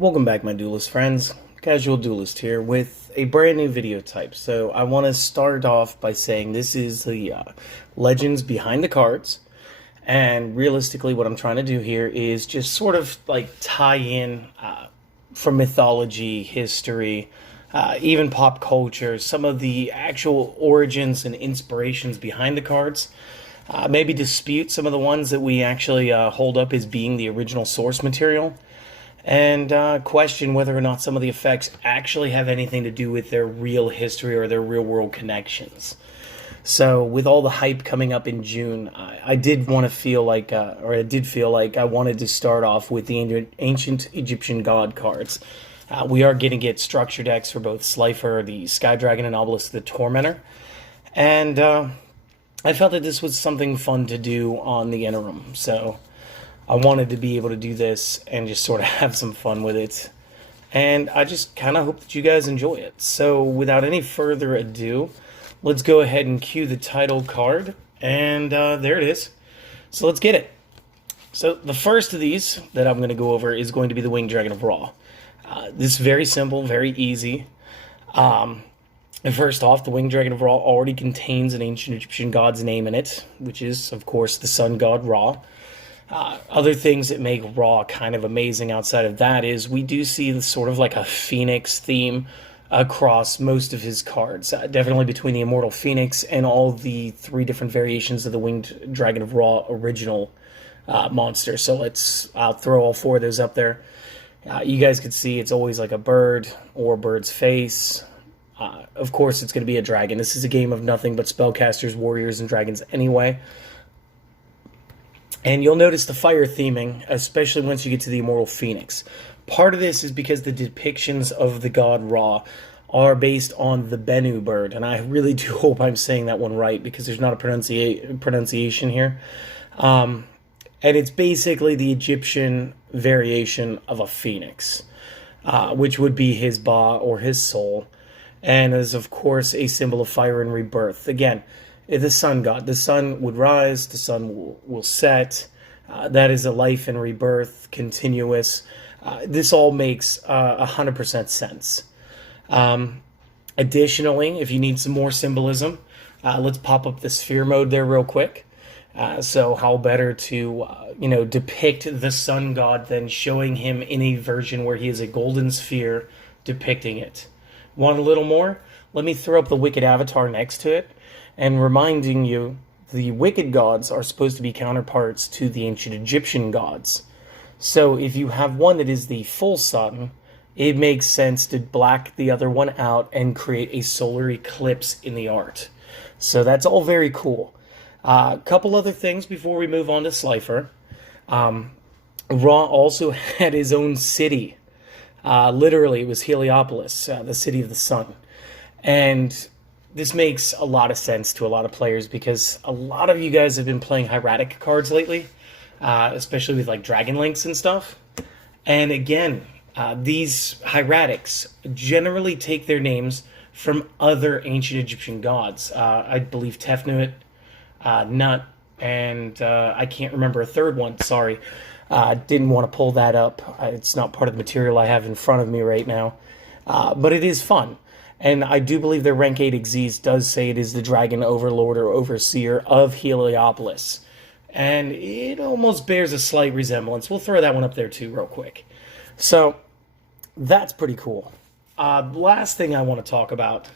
Welcome back, my duelist friends. Casual Duelist here with a brand new video type. So I want to start off by saying this is the legends behind the cards. And realistically, what I'm trying to do here is just sort of like tie in from mythology, history, even pop culture, some of the actual origins and inspirations behind the cards. Maybe dispute some of the ones that we actually hold up as being the original source material, and question whether or not some of the effects actually have anything to do with their real history or their real world connections. So, with all the hype coming up in June, I did want to feel like, or I did feel like I wanted to start off with the ancient Egyptian god cards. We are going to get structure decks for both Slifer, the Sky Dragon, and Obelisk, the Tormentor. And I felt that this was something fun to do on the interim. So, I wanted to be able to do this and just sort of have some fun with it. And I just kind of hope that you guys enjoy it. So without any further ado, let's go ahead and cue the title card. And there it is. So let's get it. So the first of these that I'm going to go over is going to be the Winged Dragon of Ra. This is very simple, very easy. And first off, the Winged Dragon of Ra already contains an ancient Egyptian god's name in it, which is, of course, the sun god Ra. Other things that make Ra kind of amazing outside of that is we do see the sort of like a Phoenix theme across most of his cards. Definitely between the Immortal Phoenix and all the three different variations of the Winged Dragon of Ra original monster. So I'll throw all four of those up there. You guys can see it's always like a bird or a bird's face. Of course, it's going to be a dragon. This is a game of nothing but spellcasters, warriors, and dragons anyway. And you'll notice the fire theming, especially once you get to the Immortal Phoenix. Part of this is because the depictions of the god Ra are based on the Bennu bird. And I really do hope I'm saying that one right, because there's not a pronunciation here. And it's basically the Egyptian variation of a phoenix, which would be his Ba or his soul. And is, of course, a symbol of fire and rebirth. Again, the sun god. The sun would rise, the sun will set. That is a life and rebirth, continuous. This all makes 100% sense. Additionally, if you need some more symbolism, let's pop up the sphere mode there real quick. So how better to, depict the sun god than showing him in a version where he is a golden sphere depicting it. Want a little more? Let me throw up the Wicked Avatar next to it, and reminding you, the wicked gods are supposed to be counterparts to the ancient Egyptian gods. So if you have one that is the full sun, it makes sense to black the other one out and create a solar eclipse in the art. So that's all very cool. A couple other things before we move on to Slifer. Ra also had his own city. Literally, it was Heliopolis, the city of the sun. And this makes a lot of sense to a lot of players because a lot of you guys have been playing hieratic cards lately, especially with like Dragon Links and stuff. And again, these hieratics generally take their names from other ancient Egyptian gods. I believe Tefnut, Nut, and I can't remember a third one. Sorry. Didn't want to pull that up. It's not part of the material I have in front of me right now. But it is fun. And I do believe their rank 8 Xyz does say it is the Dragon Overlord or Overseer of Heliopolis. And it almost bears a slight resemblance. We'll throw that one up there too real quick. So, that's pretty cool. Last thing I want to talk about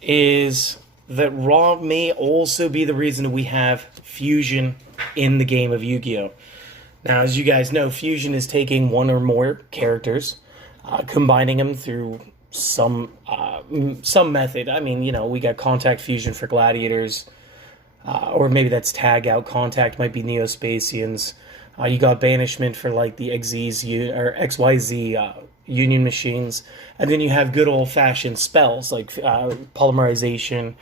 is that Ra may also be the reason that we have Fusion in the game of Yu-Gi-Oh! Now, as you guys know, Fusion is taking one or more characters, combining them through some method. I mean, we got Contact Fusion for Gladiators, or maybe that's Tag Out. Contact might be Neospatians. You got Banishment for like the XYZ or XYZ Union Machines, and then you have good old-fashioned spells like Polymerization,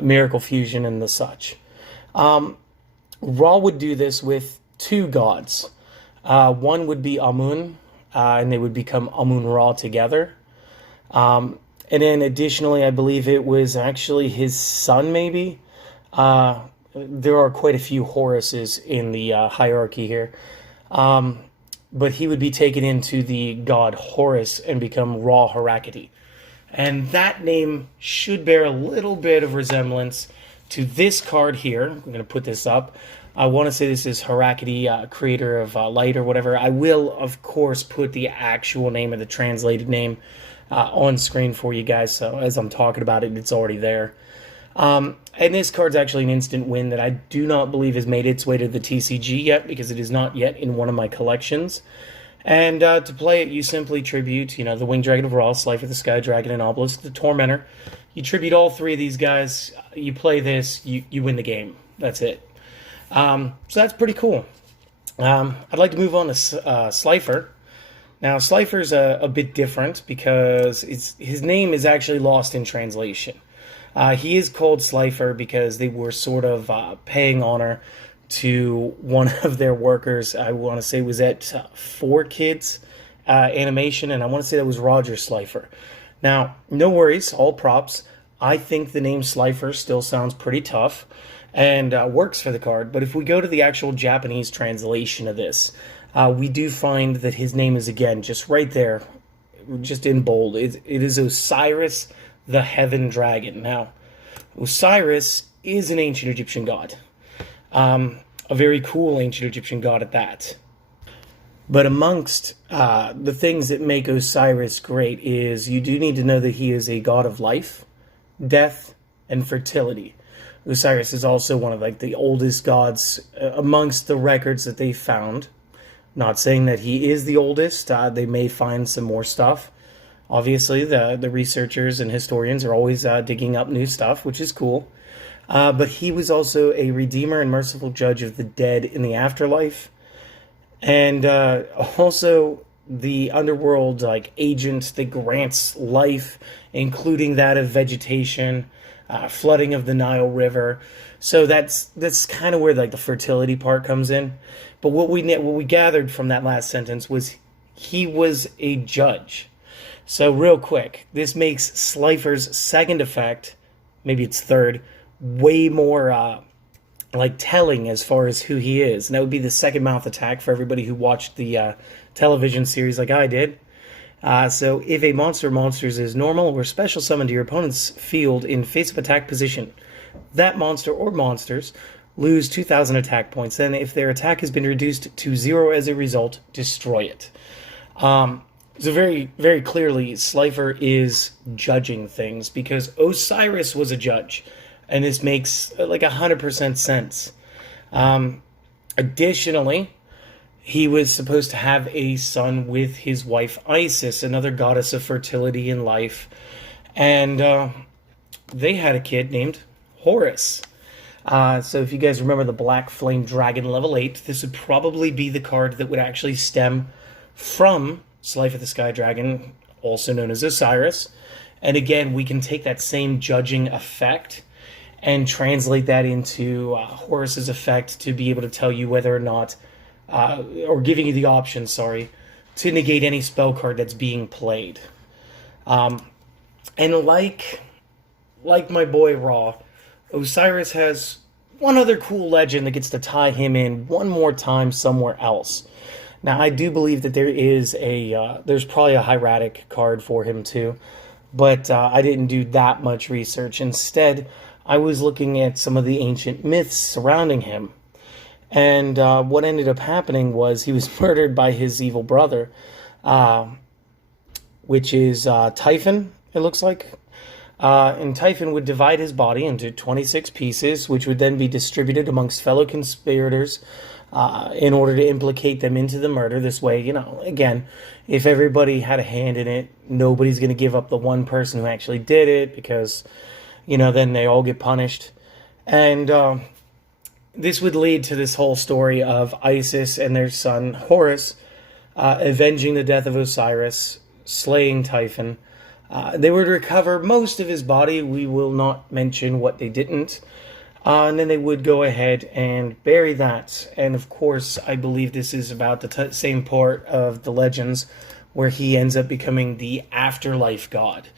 Miracle Fusion, and the such. Ra would do this with two gods. One would be Amun, and they would become Amun-Ra together. And then additionally, I believe it was actually his son, maybe. There are quite a few Horuses in the hierarchy here. but he would be taken into the god Horus and become Ra Harakati. And that name should bear a little bit of resemblance to this card here. I'm going to put this up. I want to say this is Harakati, creator of light or whatever. I will, of course, put the actual name or the translated name on screen for you guys. So as I'm talking about it, it's already there. And this card's actually an instant win that I do not believe has made its way to the TCG yet, because it is not yet in one of my collections. And to play it, you simply tribute, the Winged Dragon of Ra, Slifer the Sky Dragon, and Obelisk the Tormentor. You tribute all three of these guys. You play this, you win the game. That's it. So that's pretty cool. I'd like to move on to Slifer. Now, Slifer's a bit different because his name is actually lost in translation. He is called Slifer because they were sort of paying honor to one of their workers. I want to say was at 4Kids Animation, and I want to say that was Roger Slifer. Now, no worries, all props. I think the name Slifer still sounds pretty tough and works for the card, but if we go to the actual Japanese translation of this, we do find that his name is, again, just right there, just in bold. It is Osiris the Heaven Dragon. Now, Osiris is an ancient Egyptian god. A very cool ancient Egyptian god at that. But amongst the things that make Osiris great is you do need to know that he is a god of life, death, and fertility. Osiris is also one of the oldest gods amongst the records that they found. Not saying that he is the oldest. They may find some more stuff. Obviously, the researchers and historians are always digging up new stuff, which is cool. But he was also a redeemer and merciful judge of the dead in the afterlife. And also the underworld agent that grants life, including that of vegetation, flooding of the Nile River. So that's kind of where the fertility part comes in. But what we gathered from that last sentence was he was a judge. So real quick, this makes Slifer's second effect, maybe it's third, way more telling as far as who he is. And that would be the second mouth attack for everybody who watched the television series like I did. So if a monster or monsters is normal or special summoned to your opponent's field in face-up attack position, that monster or monsters lose 2,000 attack points. Then if their attack has been reduced to 0 as a result, destroy it. So very, very clearly, Slifer is judging things because Osiris was a judge. And this makes 100% sense. Additionally, he was supposed to have a son with his wife Isis, another goddess of fertility and life. And they had a kid named Horus. So if you guys remember the Black Flame Dragon level 8, this would probably be the card that would actually stem from Slifer the Sky Dragon, also known as Osiris. And again, we can take that same judging effect and translate that into Horus's effect to be able to tell you whether or not, or giving you the option, to negate any spell card that's being played. And like my boy Ra, Osiris has one other cool legend that gets to tie him in one more time somewhere else. Now, I do believe that there is there's probably a hieratic card for him too, but I didn't do that much research. Instead, I was looking at some of the ancient myths surrounding him. And what ended up happening was he was murdered by his evil brother, which is Typhon, it looks like. And Typhon would divide his body into 26 pieces, which would then be distributed amongst fellow conspirators in order to implicate them into the murder. This way, again, if everybody had a hand in it, nobody's going to give up the one person who actually did it because then they all get punished. And this would lead to this whole story of Isis and their son Horus avenging the death of Osiris, slaying Typhon. They would recover most of his body. We will not mention what they didn't. And then they would go ahead and bury that. And of course, I believe this is about the same part of the legends where he ends up becoming the afterlife god.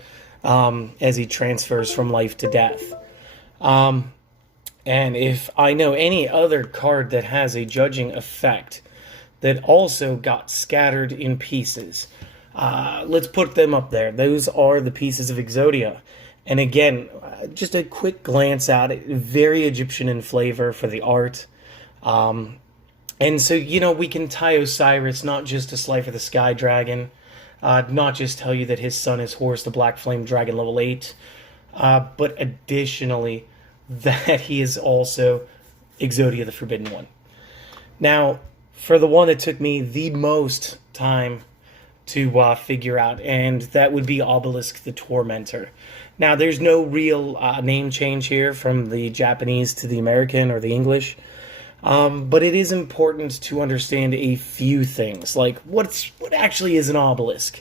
As he transfers from life to death. And if I know any other card that has a judging effect that also got scattered in pieces. Let's put them up there. Those are the pieces of Exodia. And again, just a quick glance at it, very Egyptian in flavor for the art. And so, we can tie Osiris not just to Slifer the Sky Dragon, not just tell you that his son is Horus the Black Flame Dragon level 8, but additionally that he is also Exodia the Forbidden One. Now, for the one that took me the most time to figure out, and that would be Obelisk the Tormentor. Now, there's no real name change here from the Japanese to the American or the English, but it is important to understand a few things, like what actually is an obelisk?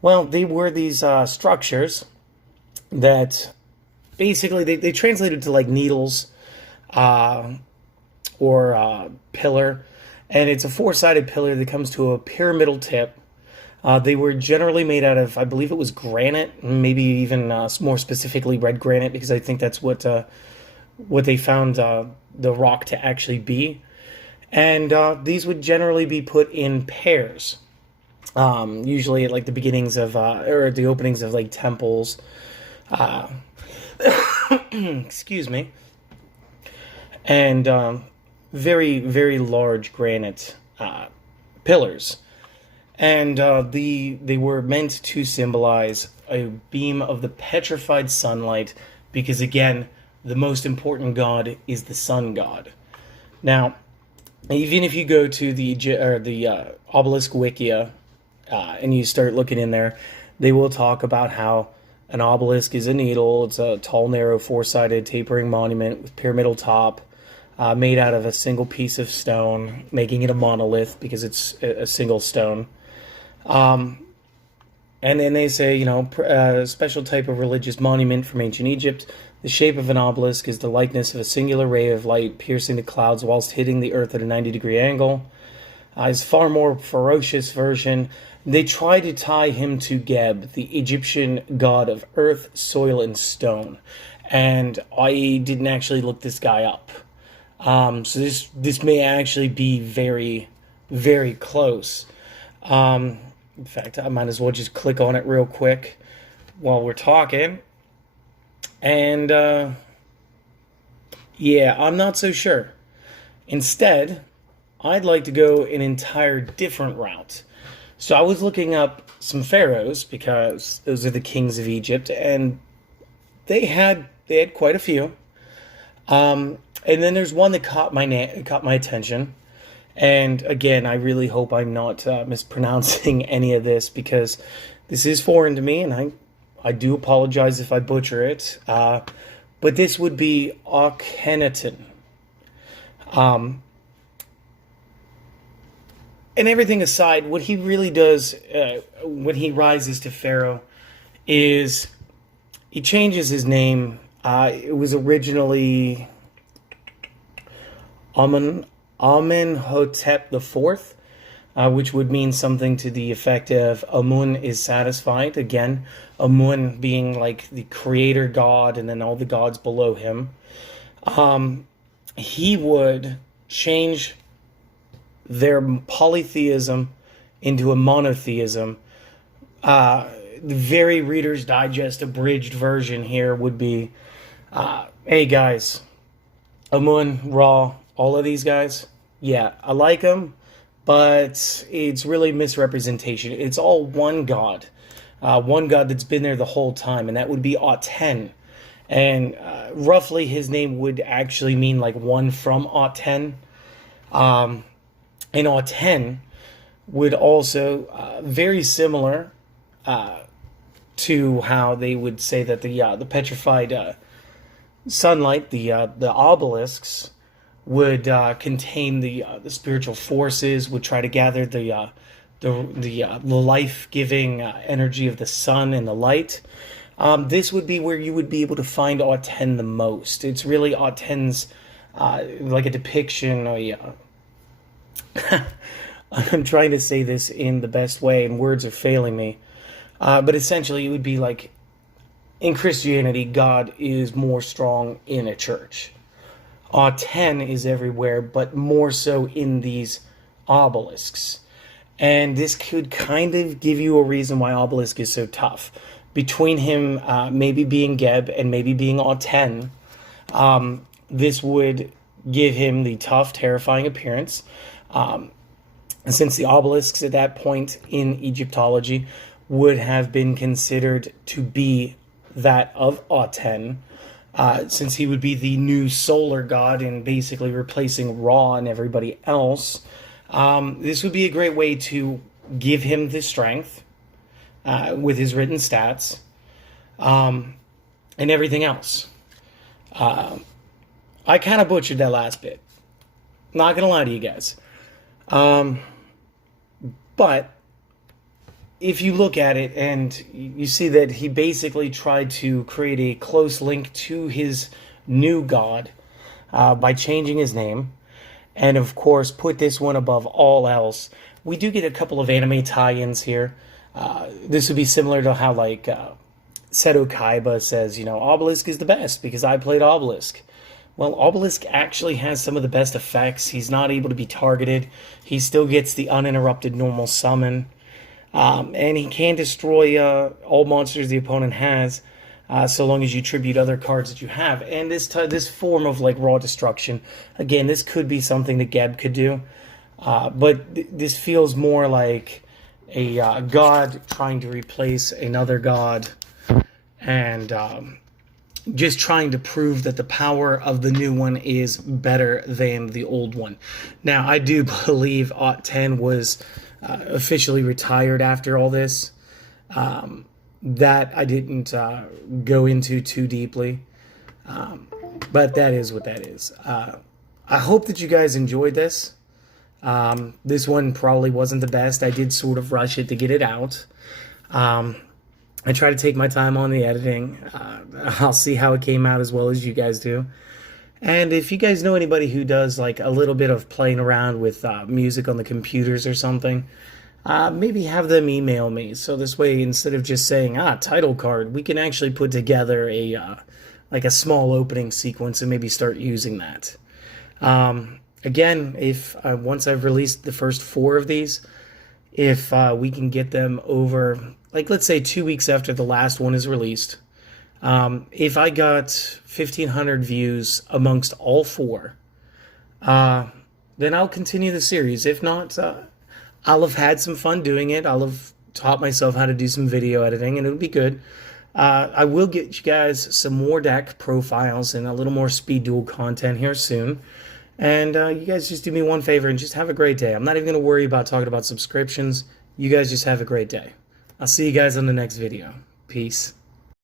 Well, they were these structures that basically they translated to like needles or pillar, and it's a four-sided pillar that comes to a pyramidal tip. They were generally made out of, I believe it was granite, maybe even more specifically red granite, because I think that's what they found the rock to actually be. And these would generally be put in pairs, usually at like the beginnings of, or at the openings of like temples. Excuse me. And very, very large granite pillars. And they were meant to symbolize a beam of the petrified sunlight, because again, the most important god is the sun god. Now, even if you go to the Obelisk Wikia and you start looking in there, they will talk about how an obelisk is a needle. It's a tall, narrow, four-sided, tapering monument with pyramidal top, made out of a single piece of stone, making it a monolith because it's a single stone. And then they say, a special type of religious monument from ancient Egypt. The shape of an obelisk is the likeness of a singular ray of light piercing the clouds whilst hitting the earth at a 90-degree angle. His far more ferocious version. They try to tie him to Geb, the Egyptian god of earth, soil, and stone. And I didn't actually look this guy up. So this may actually be very, very close. In fact, I might as well just click on it real quick while we're talking. And, yeah, I'm not so sure. Instead, I'd like to go an entire different route. So I was looking up some pharaohs, because those are the kings of Egypt, and they had quite a few. And then there's one that caught my attention. And again, I really hope I'm not mispronouncing any of this, because this is foreign to me, and I do apologize if I butcher it. But this would be Akhenaten. And everything aside, what he really does when he rises to Pharaoh is he changes his name. It was originally Amenhotep IV, which would mean something to the effect of Amun is satisfied. Again, Amun being like the creator god, and then all the gods below him. He would change their polytheism into a monotheism. The very Reader's Digest abridged version here would be, hey guys, Amun, Ra, all of these guys, yeah, I like them, but it's really misrepresentation. It's all one god that's been there the whole time, and that would be Aten. And roughly his name would actually mean like one from Aten. And Aten would also, very similar to how they would say that the petrified sunlight, the obelisks, would contain the spiritual forces, would try to gather the life-giving energy of the sun and the light. This would be where you would be able to find Aten the most. It's really Aten's like a depiction. I'm trying to say this in the best way, and words are failing me. But essentially, it would be like, in Christianity, God is more strong in a church. Aten is everywhere, but more so in these Obelisks. And this could kind of give you a reason why Obelisk is so tough. Between him maybe being Geb and maybe being Aten, this would give him the tough, terrifying appearance. And since the obelisks at that point in Egyptology would have been considered to be that of Aten, since he would be the new solar god and basically replacing Ra and everybody else, this would be a great way to give him the strength with his written stats and everything else. I kind of butchered that last bit. Not going to lie to you guys. But if you look at it and you see that he basically tried to create a close link to his new god by changing his name, and of course put this one above all else, we do get a couple of anime tie-ins here. This would be similar to how like Seto Kaiba says, you know, Obelisk is the best because I played Obelisk. Well, Obelisk actually has some of the best effects. He's not able to be targeted. He still gets the uninterrupted normal summon. And he can destroy all monsters the opponent has, so long as you tribute other cards that you have. And this form of like raw destruction, again, this could be something that Geb could do. But this feels more like a god trying to replace another god. And just trying to prove that the power of the new one is better than the old one. Now, I do believe Aten was officially retired after all this. That I didn't go into too deeply. But that is what that is. I hope that you guys enjoyed this. This one probably wasn't the best. I did sort of rush it to get it out. I try to take my time on the editing. I'll see how it came out as well as you guys do. And if you guys know anybody who does like a little bit of playing around with music on the computers or something, maybe have them email me. So this way, instead of just saying, title card, we can actually put together a like a small opening sequence and maybe start using that. Again, if once I've released the first 4 of these, if we can get them over, like let's say 2 weeks after the last one is released, if I got 1,500 views amongst all 4, then I'll continue the series. If not, I'll have had some fun doing it. I'll have taught myself how to do some video editing, and it'll be good. I will get you guys some more deck profiles and a little more speed duel content here soon. And you guys just do me one favor and just have a great day. I'm not even going to worry about talking about subscriptions. You guys just have a great day. I'll see you guys on the next video. Peace.